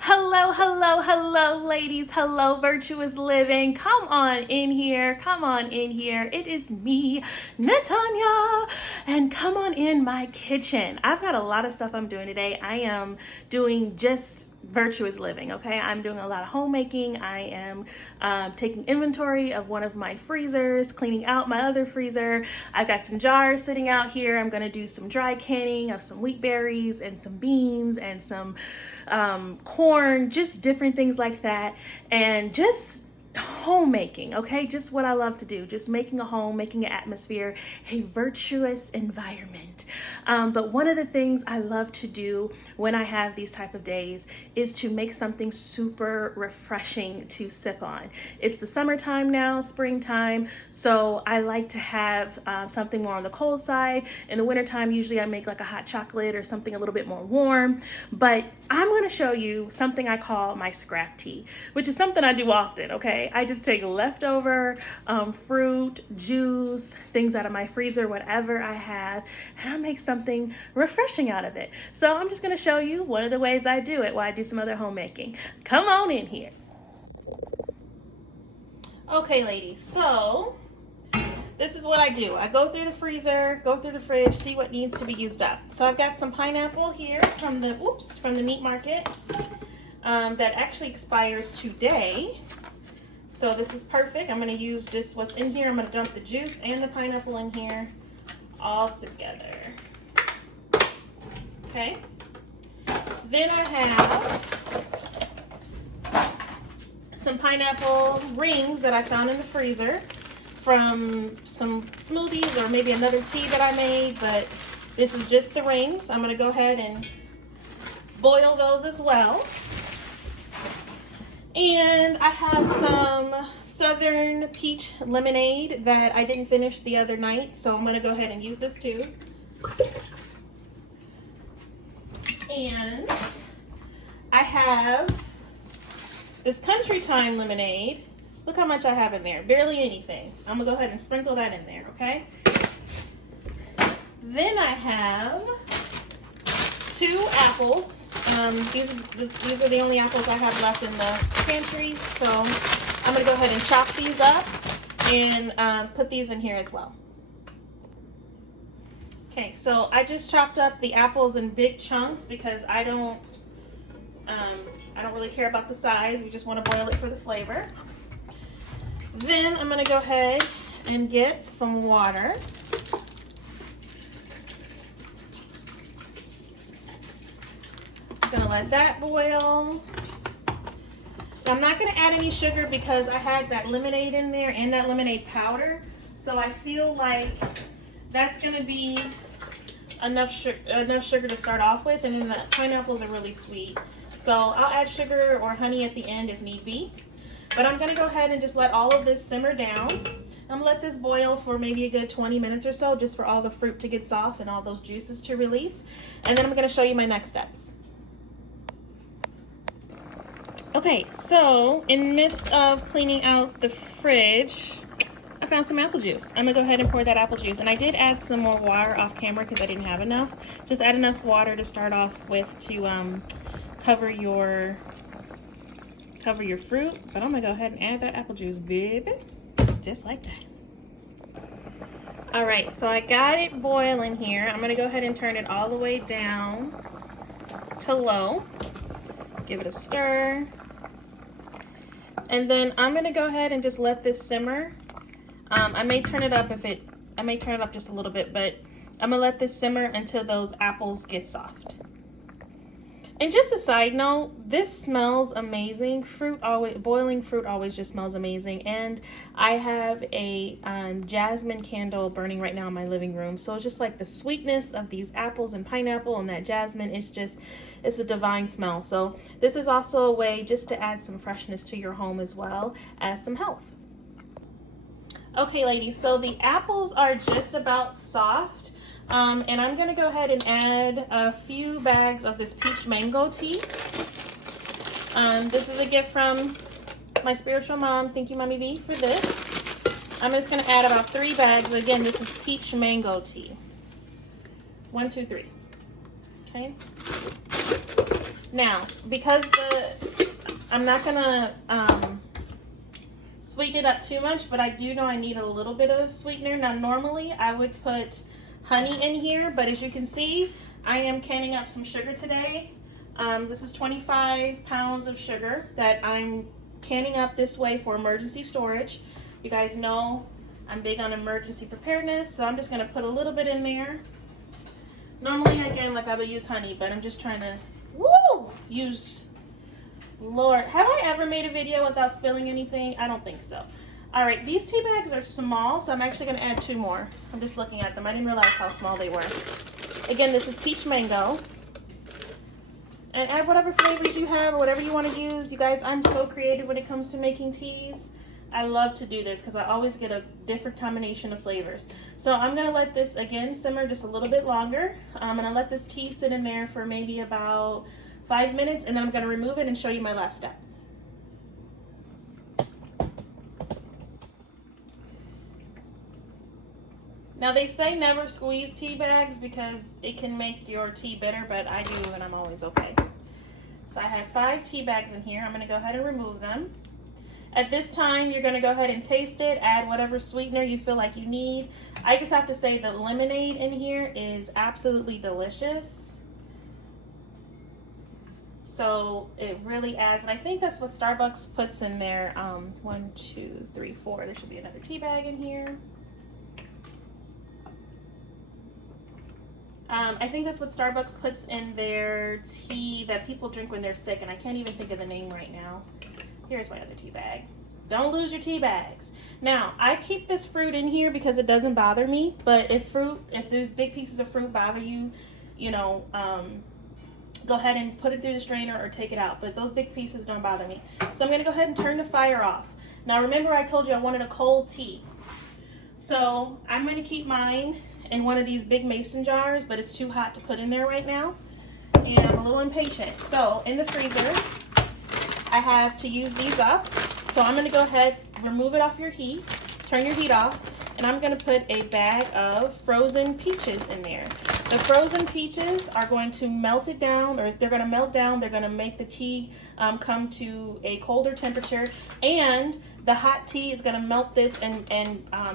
Hello, hello, hello, ladies. Hello, virtuous living. Come on in here. Come on in here. It is me, Natanya, and come on in my kitchen. I've got a lot of stuff I'm doing today. I am doing just virtuous living, okay? I'm doing a lot of homemaking. I am taking inventory of one of my freezers, cleaning out my other freezer. I've got some jars sitting out here. I'm gonna do some dry canning of some wheat berries and some beans and some corn, just different things like that. And just homemaking, okay? Just what I love to do, just making a home, making an atmosphere, a virtuous environment. But one of the things I love to do when I have these type of days is to make something super refreshing to sip on. It's the summertime now, springtime, so I like to have something more on the cold side. In the wintertime, usually I make like a hot chocolate or something a little bit more warm, but I'm gonna show you something I call my scrap tea, which is something I do often, okay? I just take leftover fruit, juice, things out of my freezer, whatever I have, and I make something refreshing out of it. So I'm just gonna show you one of the ways I do it while I do some other homemaking. Come on in here. Okay, ladies, so this is what I do. I go through the freezer, go through the fridge, see what needs to be used up. So I've got some pineapple here from the meat market that actually expires today. So this is perfect. I'm going to use just what's in here. I'm going to dump the juice and the pineapple in here all together. Okay. Then I have some pineapple rings that I found in the freezer from some smoothies or maybe another tea that I made, but this is just the rings. I'm going to go ahead and boil those as well. And I have some Southern Peach lemonade that I didn't finish the other night, so I'm going to go ahead and use this too. And I have this Country Time lemonade. Look how much I have in there. Barely anything. I'm going to go ahead and sprinkle that in there, okay? Then I have 2 apples. These are the only apples I have left in the pantry, so I'm going to go ahead and chop these up and put these in here as well. Okay, so I just chopped up the apples in big chunks because I don't really care about the size. We just want to boil it for the flavor. Then I'm going to go ahead and get some water. I'm going to let that boil. I'm not going to add any sugar because I had that lemonade in there and that lemonade powder. So I feel like that's going to be enough sugar to start off with, and then the pineapples are really sweet. So I'll add sugar or honey at the end if need be. But I'm going to go ahead and just let all of this simmer down. I'm going to let this boil for maybe a good 20 minutes or so, just for all the fruit to get soft and all those juices to release. And then I'm going to show you my next steps. Okay, so in the midst of cleaning out the fridge, I found some apple juice. I'm going to go ahead and pour that apple juice. And I did add some more water off camera because I didn't have enough. Just add enough water to start off with to cover your fruit, but I'm gonna go ahead and add that apple juice, baby, just like that. All right, so I got it boiling here. I'm gonna go ahead and turn it all the way down to low. Give it a stir. And then I'm gonna go ahead and just let this simmer. I may turn it up just a little bit, but I'm gonna let this simmer until those apples get soft. And just a side note, this smells amazing. Boiling fruit always just smells amazing. And I have a jasmine candle burning right now in my living room. So it's just like the sweetness of these apples and pineapple and that jasmine, it's a divine smell. So this is also a way just to add some freshness to your home as well as some health. Okay, ladies, so the apples are just about soft. And I'm going to go ahead and add a few bags of this peach mango tea. This is a gift from my spiritual mom. Thank you, Mommy V, for this. I'm just going to add about 3 bags. Again, this is peach mango tea. 1, 2, 3. Okay. Now, because I'm not gonna sweeten it up too much, but I do know I need a little bit of sweetener. Now, normally I would put honey in here, but as you can see, I am canning up some sugar today. This is 25 pounds of sugar that I'm canning up this way for emergency storage. You guys know I'm big on emergency preparedness, so I'm just gonna put a little bit in there. Normally, again, like I would use honey, but I'm just trying to, use, Lord, have I ever made a video without spilling anything? I don't think so. All right, these tea bags are small, so I'm actually gonna add 2 more. I'm just looking at them. I didn't realize how small they were. Again, this is peach mango. And add whatever flavors you have or whatever you want to use. You guys, I'm so creative when it comes to making teas. I love to do this because I always get a different combination of flavors. So I'm going to let this, again, simmer just a little bit longer. I'm going to let this tea sit in there for maybe about 5 minutes, and then I'm going to remove it and show you my last step. Now, they say never squeeze tea bags because it can make your tea bitter, but I do, and I'm always okay. So I have 5 tea bags in here. I'm going to go ahead and remove them. At this time, you're going to go ahead and taste it, add whatever sweetener you feel like you need. I just have to say the lemonade in here is absolutely delicious. So it really adds, and I think that's what Starbucks puts in their 1, 2, 3, 4. There should be another tea bag in here. I think that's what Starbucks puts in their tea that people drink when they're sick, and I can't even think of the name right now. Here's my other tea bag. Don't lose your tea bags. Now, I keep this fruit in here because it doesn't bother me, but if those big pieces of fruit bother you, go ahead and put it through the strainer or take it out, but those big pieces don't bother me. So I'm gonna go ahead and turn the fire off. Now remember I told you I wanted a cold tea. So I'm gonna keep mine in one of these big mason jars, but it's too hot to put in there right now, and I'm a little impatient. So in the freezer, I have to use these up. So I'm gonna go ahead, remove it off your heat, turn your heat off, and I'm gonna put a bag of frozen peaches in there. The frozen peaches are going to melt it down, or they're gonna melt down, they're gonna make the tea come to a colder temperature, and the hot tea is gonna melt this and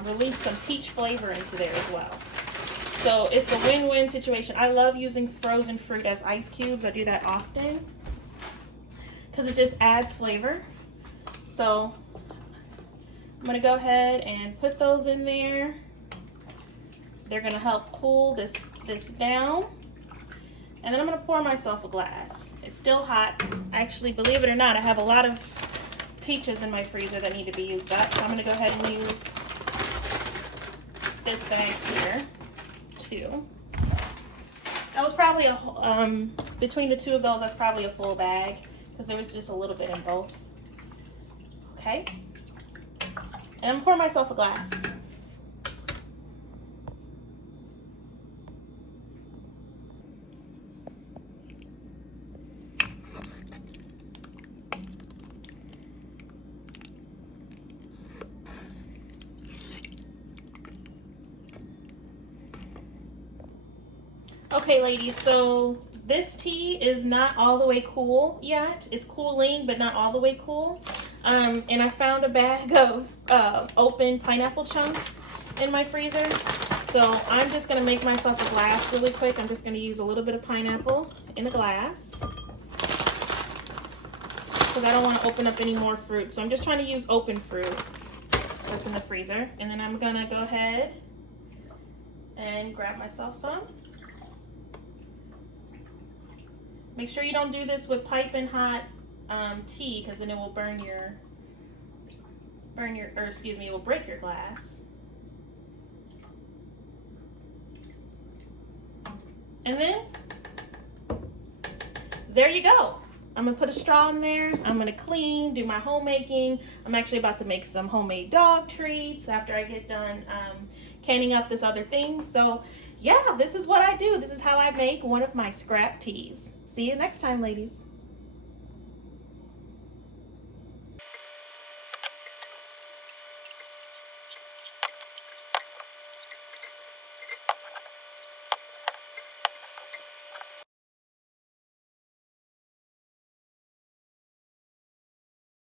release some peach flavor into there as well. So it's a win-win situation. I love using frozen fruit as ice cubes. I do that often because it just adds flavor. So I'm gonna go ahead and put those in there. They're gonna help cool this down. And then I'm gonna pour myself a glass. It's still hot. Actually, believe it or not, I have a lot of peaches in my freezer that need to be used up. So I'm gonna go ahead and use this bag here too. That was probably between the 2 of those, that's probably a full bag because there was just a little bit in both. Okay, and I'm pouring myself a glass. Okay, ladies, so this tea is not all the way cool yet. It's cooling, but not all the way cool. And I found a bag of open pineapple chunks in my freezer. So I'm just gonna make myself a glass really quick. I'm just gonna use a little bit of pineapple in a glass because I don't want to open up any more fruit. So I'm just trying to use open fruit that's in the freezer. And then I'm gonna go ahead and grab myself some. Make sure you don't do this with piping hot tea because then it will it will break your glass. And then there you go. I'm gonna put a straw in there. I'm gonna clean, do my homemaking. I'm actually about to make some homemade dog treats after I get done canning up this other thing. So yeah, this is what I do. This is how I make one of my scrap teas. See you next time, ladies.